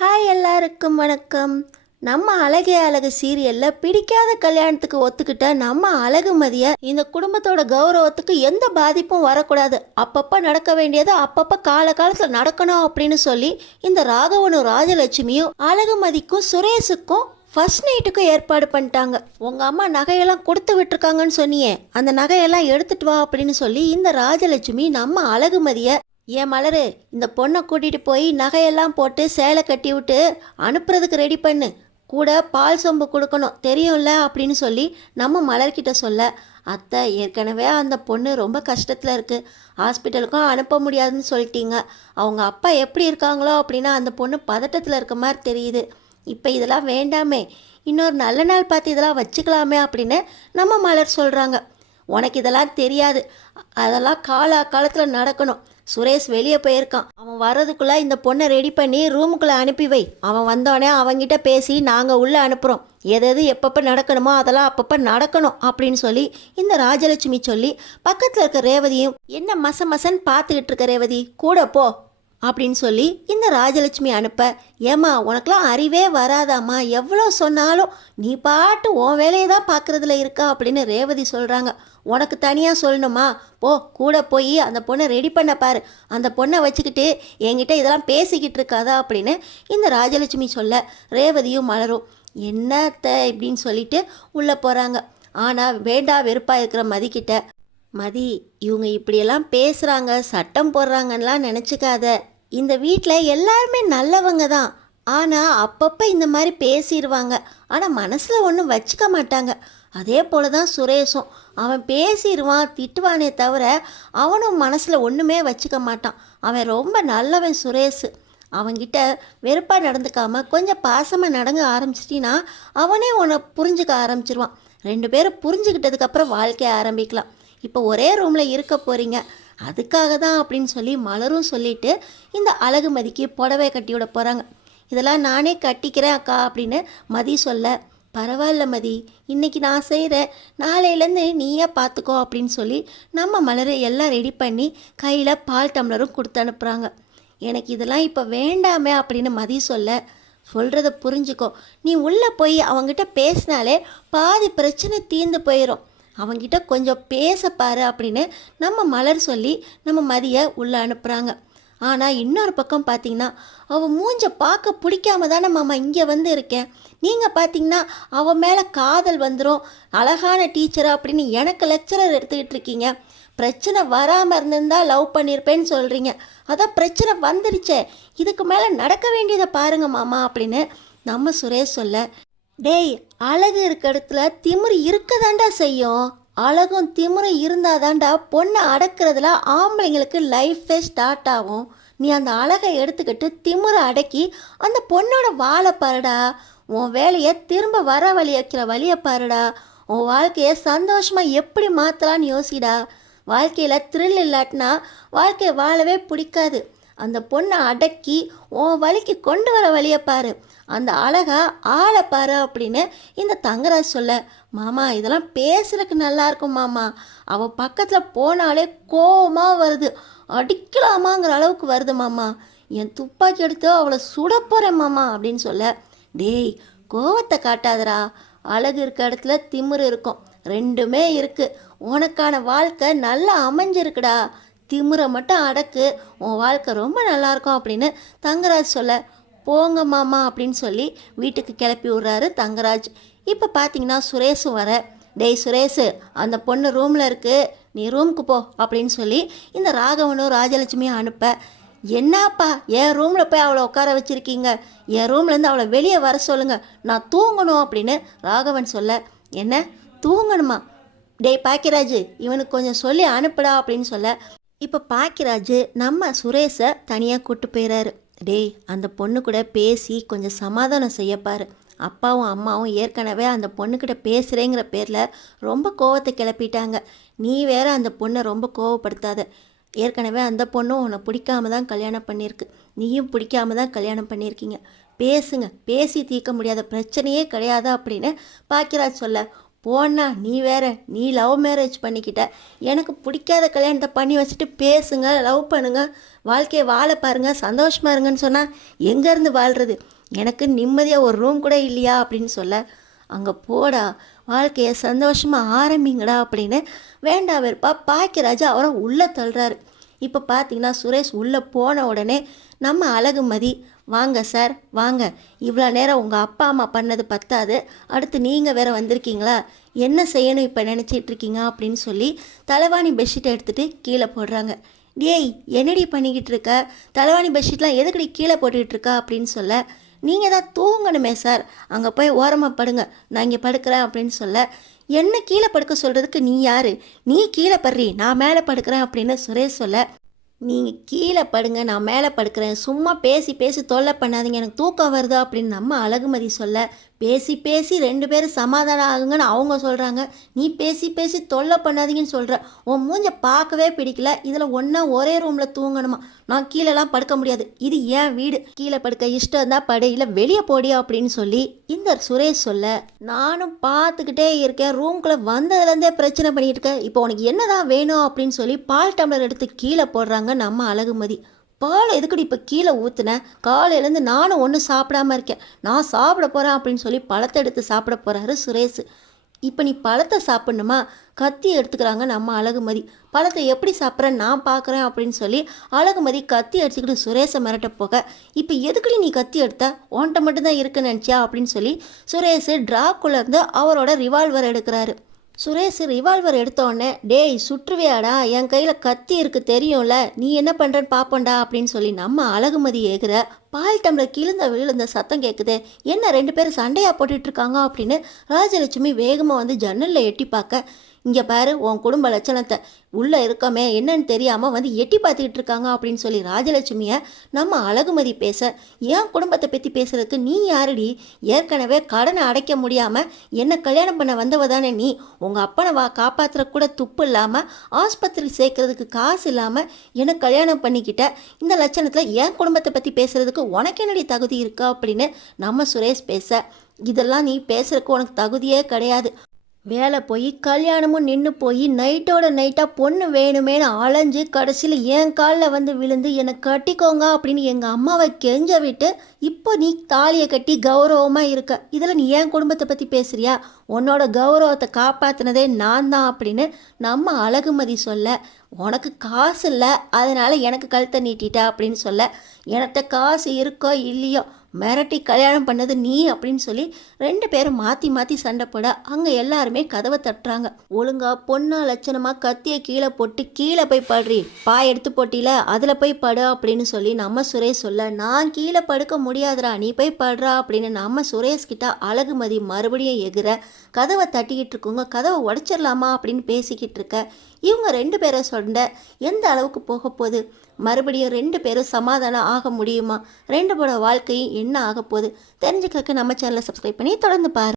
Hi எல்லாருக்கும் வணக்கம். நம்ம அழகே அழகு சீரியலில் பிடிக்காத கல்யாணத்துக்கு ஒத்துக்கிட்ட நம்ம அழகுமதியை இந்த குடும்பத்தோட கௌரவத்துக்கு எந்த பாதிப்பும் வரக்கூடாது, அப்பப்போ நடக்க வேண்டியது அப்பப்போ காலத்தில் நடக்கணும் அப்படின்னு சொல்லி இந்த ராகவனும் ராஜலட்சுமியும் அழகுமதிக்கும் சுரேஷுக்கும் ஃபர்ஸ்ட் நைட்டுக்கும் ஏற்பாடு பண்ணிட்டாங்க. உங்கள் அம்மா நகையெல்லாம் கொடுத்து விட்டுருக்காங்கன்னு சொன்னியே, அந்த நகையெல்லாம் எடுத்துட்டு வா அப்படின்னு சொல்லி இந்த ராஜலட்சுமி நம்ம அழகுமதியை, ஏன் மலரு, இந்த பொண்ணை கூட்டிகிட்டு போய் நகையெல்லாம் போட்டு சேலை கட்டி விட்டு அனுப்புறதுக்கு ரெடி பண்ணு, கூட பால் சொம்பு கொடுக்கணும் தெரியும்ல அப்படின்னு சொல்லி நம்ம மலர்கிட்ட சொல்ல, அத்தை ஏற்கனவே அந்த பொண்ணு ரொம்ப கஷ்டத்தில் இருக்குது, ஹாஸ்பிட்டலுக்கும் அனுப்ப முடியாதுன்னு சொல்லிட்டீங்க, அவங்க அப்பா எப்படி இருக்காங்களோ அப்படின்னா அந்த பொண்ணு பதட்டத்தில் இருக்க மாதிரி தெரியுது, இப்போ இதெல்லாம் வேண்டாமே, இன்னொரு நல்ல நாள் பார்த்து இதெல்லாம் வச்சுக்கலாமே அப்படின்னு நம்ம மலர் சொல்கிறாங்க. உனக்கு இதெல்லாம் தெரியாது, அதெல்லாம் காலத்தில் நடக்கணும். சுரேஷ் வெளியே போயிருக்கான், அவன் வர்றதுக்குள்ளே இந்த பொண்ணை ரெடி பண்ணி ரூமுக்குள்ளே அனுப்பி வை, அவன் வந்தோடனே அவங்கிட்ட பேசி நாங்கள் உள்ளே அனுப்புகிறோம், எது எப்பப்போ நடக்கணுமோ அதெல்லாம் அப்பப்போ நடக்கணும் அப்படின்னு சொல்லி இந்த ராஜலட்சுமி சொல்லி பக்கத்தில் இருக்க ரேவதியும், என்ன மசன்னு பார்த்துக்கிட்டு இருக்க ரேவதி, கூட போ அப்படின்னு சொல்லி இந்த ராஜலட்சுமி அனுப்ப, ஏம்மா உனக்கெலாம் அறிவே வராதாம்மா, எவ்வளோ சொன்னாலும் நீ பாட்டு உன் வேலையை தான் பார்க்குறதுல இருக்கா அப்படின்னு ரேவதி சொல்கிறாங்க. உனக்கு தனியாக சொல்லணுமா, போ கூட போய் அந்த பொண்ணை ரெடி பண்ண பாரு, அந்த பொண்ணை வச்சுக்கிட்டு என்கிட்ட இதெல்லாம் பேசிக்கிட்டு இருக்காதா அப்படின்னு இந்த ராஜலட்சுமி சொல்ல, ரேவதியும் மலரும் என்னத்த இப்படின்னு சொல்லிட்டு உள்ளே போகிறாங்க. ஆனால் வேண்டா வெறுப்பாக இருக்கிற மதிக்கிட்ட, மதி இவங்க இப்படியெல்லாம் பேசுகிறாங்க சட்டம் போடுறாங்கன்னெலாம் நினச்சிக்காத, இந்த வீட்டில் எல்லாருமே நல்லவங்க தான், ஆனால் அப்பப்போ இந்த மாதிரி பேசிடுவாங்க, ஆனால் மனசில் ஒன்றும் வச்சுக்க மாட்டாங்க. அதே போல தான் சுரேஷும், அவன் பேசிடுவான் திட்டுவானே தவிர அவனும் மனசில் ஒன்றுமே வச்சுக்க மாட்டான், அவன் ரொம்ப நல்லவன் சுரேஷ். அவன்கிட்ட வெறுப்பாக நடந்துக்காமல் கொஞ்சம் பாசமாக நடங்க ஆரம்பிச்சிட்டின்னா அவனே உன்னை புரிஞ்சுக்க ஆரம்பிச்சிருவான். 2 பேரும் புரிஞ்சுக்கிட்டதுக்கப்புறம் வாழ்க்கையை ஆரம்பிக்கலாம். இப்போ ஒரே ரூமில் இருக்க போகிறீங்க, அதுக்காக தான் அப்படின்னு சொல்லி மலரும் சொல்லிவிட்டு இந்த அழகுமதிக்கு புடவை கட்டி விட போகிறாங்க. இதெல்லாம் நானே கட்டிக்கிறேன் அக்கா அப்படின்னு மதி சொல்ல, பரவாயில்ல மதி, இன்றைக்கி நான் செய்கிறேன், நாளையிலேருந்து நீயே பார்த்துக்கோ அப்படின்னு சொல்லி நம்ம மலரை எல்லாம் ரெடி பண்ணி கையில் பால் டம்ளரும் கொடுத்து அனுப்புகிறாங்க. எனக்கு இதெல்லாம் இப்போ வேண்டாமே அப்படின்னு மதி சொல்ல, சொல்கிறத புரிஞ்சுக்கோ, நீ உள்ளே போய் அவங்ககிட்ட பேசினாலே பாதி பிரச்சனை தீர்ந்து போயிடும், அவங்கிட்ட கொஞ்சம் பேச பாரு அப்படின்னு நம்ம மலர் சொல்லி நம்ம மதியை உள்ளே அனுப்புகிறாங்க. ஆனால் இன்னொரு பக்கம் பார்த்தீங்கன்னா, அவள் மூஞ்ச பார்க்க பிடிக்காம தானே மாமா இங்கே வந்து இருக்கேன், நீங்கள் பார்த்தீங்கன்னா அவன் மேலே காதல் வந்துடும், அழகான டீச்சர் அப்படின்னு எனக்கு லெக்சரர் எடுத்துக்கிட்டு இருக்கீங்க, பிரச்சனை வராமல் இருந்திருந்தால் லவ் பண்ணியிருப்பேன்னு சொல்கிறீங்க, அதான் பிரச்சனை வந்துருச்சே, இதுக்கு மேலே நடக்க வேண்டியதை பாருங்க மாமா அப்படின்னு நம்ம சுரேஷ் சொல்ல, டேய் அழகு இருக்க இடத்துல திமிரு இருக்க தாண்டா செய்யும், அழகும் திமிரும் இருந்தால் தாண்டா பொண்ணை அடக்கிறதுல ஆம்பளைங்களுக்கு லைஃபே ஸ்டார்ட் ஆகும், நீ அந்த அழகை எடுத்துக்கிட்டு திமிரை அடக்கி அந்த பொண்ணோட வாழை பாருடா, உன் வேலையை திரும்ப வர வழி வைக்கிற வழியை பாருடா, உன் வாழ்க்கையை சந்தோஷமாக எப்படி மாற்றலான்னு யோசிடா, வாழ்க்கையில் த்ரில் இல்லாட்டினா வாழ்க்கையை வாழவே பிடிக்காது, அந்த பொண்ணை அடக்கி உன் வழிக்கு கொண்டு வர வழியை பாரு, அந்த அழகா ஆளை பாரு அப்படின்னு இந்த தங்கராஜ் சொல்ல, மாமா இதெல்லாம் பேசுறதுக்கு நல்லா இருக்கும் மாமா, அவள் பக்கத்தில் போனாலே கோவமாக வருது, அடிக்கலாமாங்கிற அளவுக்கு வருது மாமா, என் துப்பாக்கி எடுத்து அவளை சுட போகிறேன் மாமா அப்படின்னு சொல்ல, டேய் கோவத்தை காட்டாதரா, அழகு இருக்க இடத்துல திமிரு இருக்கும், ரெண்டுமே இருக்குது, உனக்கான வாழ்க்கை நல்லா அமைஞ்சிருக்குடா, திமிரை மட்டும் அடக்கு, உன் வாழ்க்கை ரொம்ப நல்லாயிருக்கும் அப்படின்னு தங்கராஜ் சொல்ல, போங்க மாமா அப்படின்னு சொல்லி வீட்டுக்கு கிளப்பி விட்றாரு தங்கராஜ். இப்போ பார்த்தீங்கன்னா சுரேஷும் வர, டேய் சுரேஷு அந்த பொண்ணு ரூமில் இருக்குது, நீ ரூமுக்கு போ அப்படின்னு சொல்லி இந்த ராகவனும் ராஜலட்சுமியும் அனுப்ப, என்னப்பா என் ரூமில் போய் அவளை உட்கார வச்சுருக்கீங்க, என் ரூம்லேருந்து அவளை வெளியே வர சொல்லுங்கள், நான் தூங்கணும் அப்படின்னு ராகவன் சொல்ல, என்ன தூங்கணுமா, டேய் பாக்கியராஜ் இவனுக்கு கொஞ்சம் சொல்லி அனுப்புடா அப்படின்னு சொல்ல, இப்போ பாக்கியராஜ் நம்ம சுரேஷை தனியாக கூட்டு போயிறாரு, டேய் அந்த பொண்ணு கூட பேசி கொஞ்சம் சமாதானம் செய்யப்பாரு, அப்பாவும் அம்மாவும் ஏற்கனவே அந்த பொண்ணுக்கிட்ட பேசுகிறேங்கிற பேரில் ரொம்ப கோவத்தை கிளப்பிட்டாங்க, நீ வேற அந்த பொண்ணை ரொம்ப கோவப்படுத்தாத, ஏற்கனவே அந்த பொண்ணும் உன்னை பிடிக்காம தான் கல்யாணம் பண்ணியிருக்கு, நீயும் பிடிக்காம தான் கல்யாணம் பண்ணியிருக்கீங்க, பேசுங்க, பேசி தீர்க்க முடியாத பிரச்சனையே கிடையாது அப்படின்னு பாக்கியராஜ் சொல்ல, போனா நீ வேற, நீ லவ் மேரேஜ் பண்ணிக்கிட்ட, எனக்கு பிடிக்காத கல்யாணத்தை பண்ணி வச்சுட்டு பேசுங்க, லவ் பண்ணுங்க, வாழ்க்கையை வாழ பாருங்க, சந்தோஷமா இருங்கன்னு சொன்னால் எங்கேருந்து வாழ்கிறது? எனக்கு நிம்மதியாக ஒரு ரூம் கூட இல்லையா அப்படின்னு சொல்ல, அங்கே போடா, வாழ்க்கையை சந்தோஷமாக ஆரம்பிங்கடா அப்படின்னு வேண்டா வெறுப்பா பாக்கியராஜ் அவரை உள்ளே தள்ளுறாரு. இப்போ பார்த்தீங்கன்னா சுரேஷ் உள்ளே போன உடனே நம்ம அழகுமதி, வாங்க சார் வாங்க, இவ்வளோ நேரம் உங்கள் அப்பா அம்மா பண்ணது பத்தாது, அடுத்து நீங்கள் வேற வந்திருக்கீங்களா, என்ன செய்யணும் இப்போ நினச்சிட்டு இருக்கீங்க அப்படின்னு சொல்லி தலைவாணி பெட்ஷீட்டை எடுத்துகிட்டு கீழே போடுறாங்க. டேய் என்னடி பண்ணிக்கிட்டு இருக்க, தலைவாணி பெட்ஷீட்லாம் எதுக்கடி கீழே போட்டுக்கிட்டு இருக்கா அப்படின்னு சொல்ல, நீங்கள் தான் தூங்கணுமே சார், அங்கே போய் ஓரமாக படுங்க, நான் இங்கே படுக்கிறேன் அப்படின்னு சொல்ல, என்ன கீழே படுக்க சொல்கிறதுக்கு நீ யார், நீ கீழே படுறி, நான் மேலே படுக்கிறேன் அப்படின்னு சுரேஷ் சொல்ல, நீங்கள் கீழே படுங்க, நான் மேலே படுக்கிறேன், சும்மா பேசி பேசி தொல்லை பண்ணாதீங்க, எனக்கு தூக்கம் வருது அப்படின்னு நம்ம அழகுமதி சொல்ல, பேசி பேசி 2 பேரும் சமாதானம் ஆகுங்கன்னு அவங்க சொல்கிறாங்க. நீ பேசி பேசி தொல்லை பண்ணாதீங்கன்னு சொல்கிற, உன் மூஞ்ச பார்க்கவே பிடிக்கல, இதில் ஒன்றா ஒரே ரூமில் தூங்கணுமா, நான் கீழெல்லாம் படுக்க முடியாது, இது ஏன் வீடு, கீழே படுக்க இஷ்டம் தான் படு, இல்லை வெளியே போடியா அப்படின்னு சொல்லி இந்த சுரேஷ் சொல்ல, நானும் பார்த்துக்கிட்டே இருக்கேன், ரூம்குள்ளே வந்ததுலேருந்தே பிரச்சனை பண்ணிட்டு இருக்கேன், இப்போ உனக்கு என்னதான் வேணும் அப்படின்னு சொல்லி பால் டம்ளர் எடுத்து கீழே போடுறாங்க நம்ம அழகுமதி. பால் எதுக்குடி இப்போ கீழே ஊற்றுனேன், காலையிலேருந்து நானும் ஒன்றும் சாப்பிடாம இருக்கேன், நான் சாப்பிட போகிறேன் அப்படின்னு சொல்லி பழத்தை எடுத்து சாப்பிட போகிறாரு சுரேஷ். இப்போ நீ பழத்தை சாப்பிட்ணுமா, கத்தி எடுத்துக்கிறாங்க நம்ம அழகுமதி. பழத்தை எப்படி சாப்பிட்றேன்னு நான் பார்க்குறேன் அப்படின்னு சொல்லி அழகுமதி கத்தி அடிச்சுக்கிட்டு சுரேஷை மிரட்ட போக, இப்போ எதுக்குடி நீ கத்தி எடுத்த, உன்கிட்ட மட்டும்தான் இருக்குன்னு நினச்சியா அப்படின்னு சொல்லி சுரேஷ் ட்ராக்குள்ளேருந்து அவரோட ரிவால்வர் எடுக்கிறாரு. சுரேஷ் ரிவால்வர் எடுத்தோடனே, டேய் சுற்றுவியாடா, என் கையில் கத்தி இருக்குது தெரியும்ல, நீ என்ன பண்ணுறன்னு பார்ப்போண்டா அப்படின்னு சொல்லி நம்ம அழகுமதி ஏகுற. பால் டம்ளர் விழுந்த சத்தம் கேட்குது, என்ன 2 பேரும் சண்டையாக போட்டுட்ருக்காங்க அப்படின்னு ராஜலட்சுமி வேகமாக வந்து ஜன்னலில் எட்டி பார்க்க, இங்கே பாரு உன் குடும்ப லட்சணத்தை, உள்ளே இருக்கமே என்னன்னு தெரியாமல் வந்து எட்டி பார்த்துக்கிட்டு இருக்காங்க அப்படின்னு சொல்லி ராஜலட்சுமியை நம்ம அழகுமதி பேச, என் குடும்பத்தை பற்றி பேசுறதுக்கு நீ யாருடி, ஏற்கனவே கடனை அடைக்க முடியாமல் என்ன கல்யாணம் பண்ண வந்தவ தானே நீ, உங்கள் அப்பனை காப்பாற்றுற கூட துப்பு இல்லாமல், ஆஸ்பத்திரி சேர்க்கறதுக்கு காசு இல்லாமல் என்ன கல்யாணம் பண்ணிக்கிட்ட, இந்த லட்சணத்தில் என் குடும்பத்தை பற்றி பேசுறதுக்கு உனக்கு என்னடி தகுதி இருக்கா அப்படின்னு நம்ம சுரேஷ் பேச, இதெல்லாம் நீ பேசுறதுக்கு உனக்கு தகுதியே கிடையாது, வேலை போய் கல்யாணமும் நின்று போய் நைட்டோட நைட்டாக பொண்ணு வேணுமேனு அலைஞ்சு கடைசியில் என் காலில் வந்து விழுந்து என்னை கட்டிக்கோங்க அப்படின்னு எங்கள் அம்மாவை கெஞ்ச விட்டு இப்போ நீ தாலியை கட்டி கௌரவமாக இருக்க, இதில் நீ என் குடும்பத்தை பற்றி பேசுறியா, உன்னோட கௌரவத்தை காப்பாற்றினதே நான் தான் அப்படின்னு நம்ம அழகுமதி சொல்ல, உனக்கு காசு இல்லை அதனால் எனக்கு கழுத்தை நீட்டிட்டா அப்படின்னு சொல்ல, என்கிட்ட காசு இருக்கோ இல்லையோ மிரட்டி கல்யாணம் பண்ணது நீ அப்படின்னு சொல்லி 2 பேரும் மாற்றி மாற்றி சண்டை போட அங்கே எல்லாருமே கதவை தட்டுறாங்க. ஒழுங்கா பொண்ணா லட்சணமாக கத்தியை கீழே போட்டு கீழே போய் படுறி, பாய் எடுத்து போட்டியில அதில் போய் படு அப்படின்னு சொல்லி நம்ம சுரேஷ் சொல்ல, நான் கீழே படுக்க முடியாதுடா நீ போய் படுறா அப்படின்னு நம்ம சுரேஷ் கிட்ட அழகுமதி மறுபடியும் எகிற, கதவை தட்டிக்கிட்டு இருக்குங்க, கதவை உடைச்சிடலாமா அப்படின்னு பேசிக்கிட்டு இருக்க, இவங்க 2 பேரை சொன்ன எந்த அளவுக்கு போக போகுது, மறுபடியும் 2 பேரும் சமாதானம் ஆக முடியுமா, 2 பேரோட வாழ்க்கையும் என்ன ஆக போகுது தெரிஞ்சுக்க நம்ம சேனலை சப்ஸ்கிரைப் பண்ணி தொடர்ந்து பாரு.